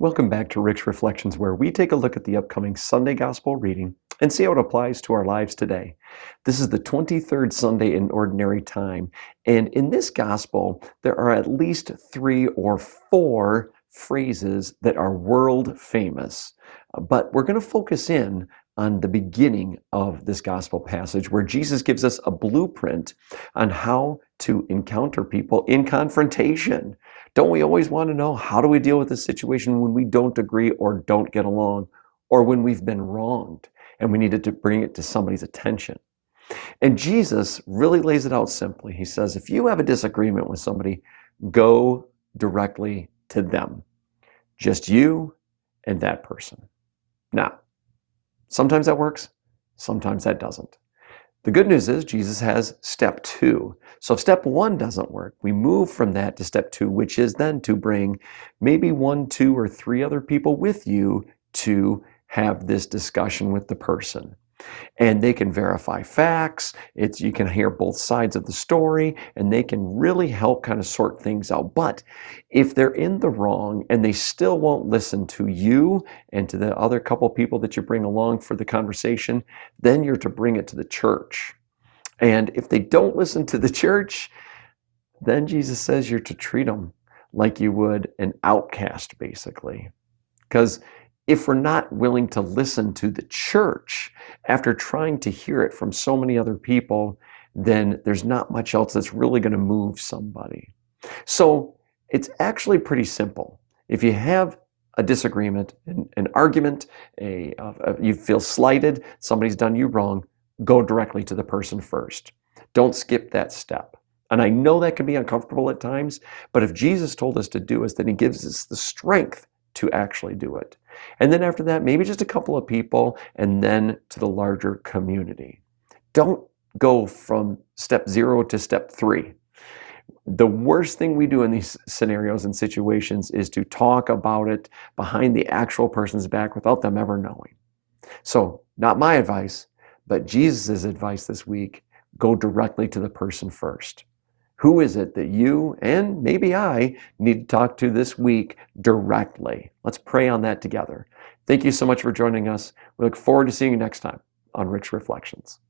Welcome back to Rich Reflections, where we take a look at the upcoming Sunday Gospel reading and see how it applies to our lives today. This is the 23rd Sunday in Ordinary Time, and in this Gospel, there are at least 3 or 4 phrases that are world famous. But we're going to focus in on the beginning of this Gospel passage, where Jesus gives us a blueprint on how to encounter people in confrontation. Don't we always want to know, how do we deal with this situation when we don't agree or don't get along, or when we've been wronged and we needed to bring it to somebody's attention? And Jesus really lays it out simply. He says, if you have a disagreement with somebody, go directly to them. Just you and that person. Now, sometimes that works, sometimes that doesn't. The good news is Jesus has step 2. So if step 1 doesn't work, we move from that to step 2, which is then to bring maybe 1, 2, or 3 other people with you to have this discussion with the person. And they can verify facts. You can hear both sides of the story, and they can really help kind of sort things out. But if they're in the wrong and they still won't listen to you and to the other couple people that you bring along for the conversation, then you're to bring it to the church. And if they don't listen to the church, then Jesus says you're to treat them like you would an outcast, basically. Because if we're not willing to listen to the church after trying to hear it from so many other people, then there's not much else that's really going to move somebody. So it's actually pretty simple. If you have a disagreement, an argument, you feel slighted, somebody's done you wrong, go directly to the person first. Don't skip that step. And I know that can be uncomfortable at times, but if Jesus told us to do it, then he gives us the strength to actually do it. And then after that, maybe just a couple of people, and then to the larger community. Don't go from step 0 to step 3. The worst thing we do in these scenarios and situations is to talk about it behind the actual person's back without them ever knowing. So, not my advice, but Jesus' advice this week: go directly to the person first. Who is it that you, and maybe I, need to talk to this week directly? Let's pray on that together. Thank you so much for joining us. We look forward to seeing you next time on Rich Reflections.